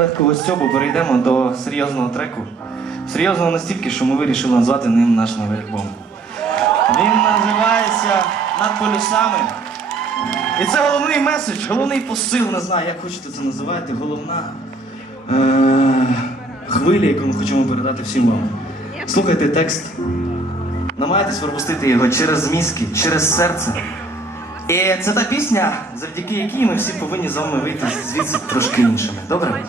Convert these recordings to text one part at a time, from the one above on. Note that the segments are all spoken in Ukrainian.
легкого стьобу перейдемо до серйозного треку. Серйозного настільки, що ми вирішили назвати ним наш новий альбом. Він називається Над полюсами. І це головний меседж, головний посил, не знаю, як хочете це називати, головна е- хвиля, яку ми хочемо передати всім вам. Слухайте текст. Намагайтесь пропустити його через мізки, через серце. І це та пісня, завдяки якій ми всі повинні з вами вийти звідси трошки іншими. Добре?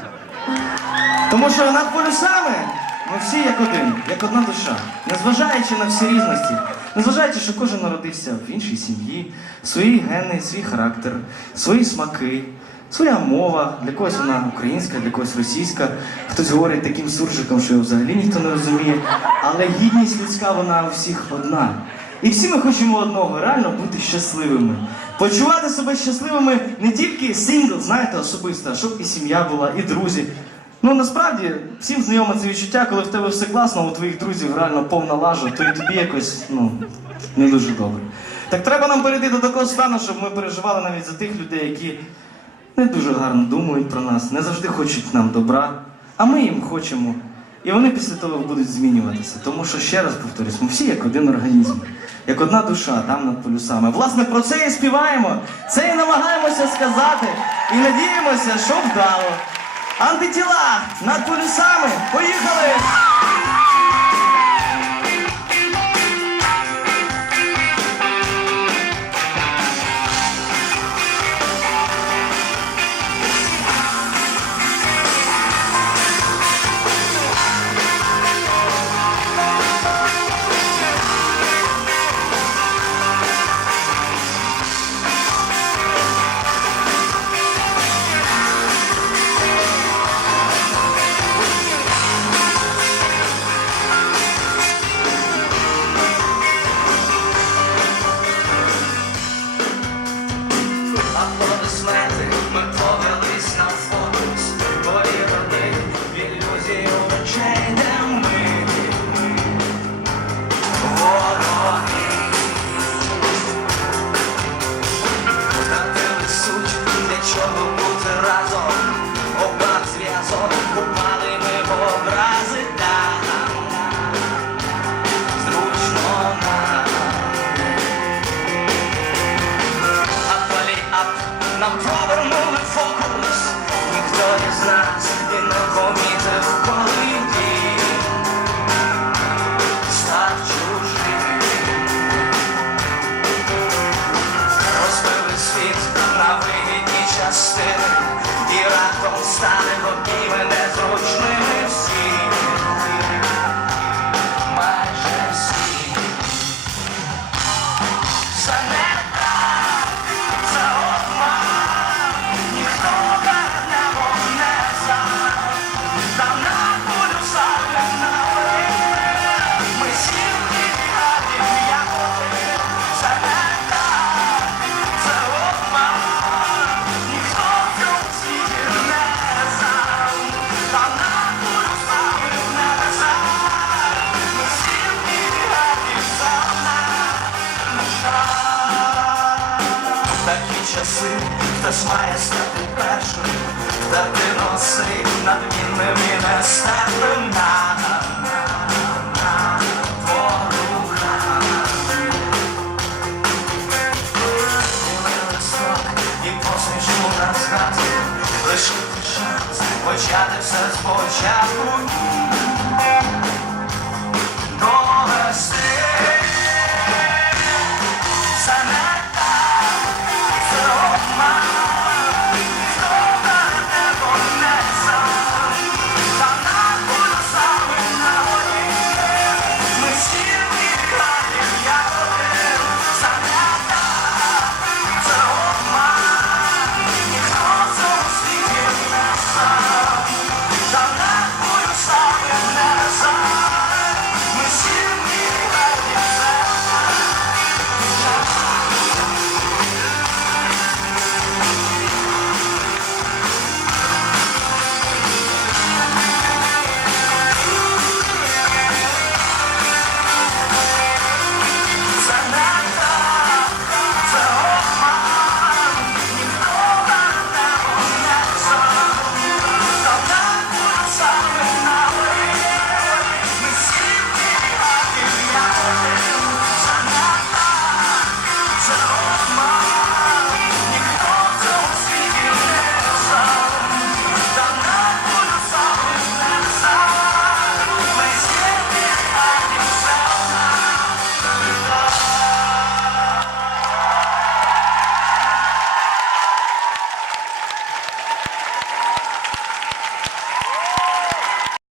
Тому що над полюсами ми всі як один, як одна душа. Незважаючи на всі різності, незважаючи, що кожен народився в іншій сім'ї, свої гени, свій характер, свої смаки, своя мова, для когось вона українська, для когось російська, хтось говорить таким суржиком, що його взагалі ніхто не розуміє. Але гідність людська вона у всіх одна. І всі ми хочемо одного реально бути щасливими. Почувати себе щасливими не тільки сингл, знаєте, особисто, а щоб і сім'я була, і друзі. Ну насправді всім знайоме це відчуття, коли в тебе все класно, у твоїх друзів реально повна лажа, то і тобі якось ну, не дуже добре. Так треба нам перейти до такого стану, щоб ми переживали навіть за тих людей, які не дуже гарно думають про нас, не завжди хочуть нам добра, а ми їм хочемо. І вони після того будуть змінюватися. Тому що, ще раз повторюсь, ми всі як один організм, як одна душа там над полюсами. Власне, про це і співаємо, це і намагаємося сказати, і надіємося, що вдало. Антитіла над полюсами. Поїхали! Нам повернули фокус, ніхто із нас і не помітив, коли став чужим. Розбили світ на вигідні частини, і раптом стали обійми незручними Такі часи хтось має стати першим, дати носи надмінним і нестеплим на, на ворогам. Листок і посмішку на згадку, лишити шанс почати все спочатку.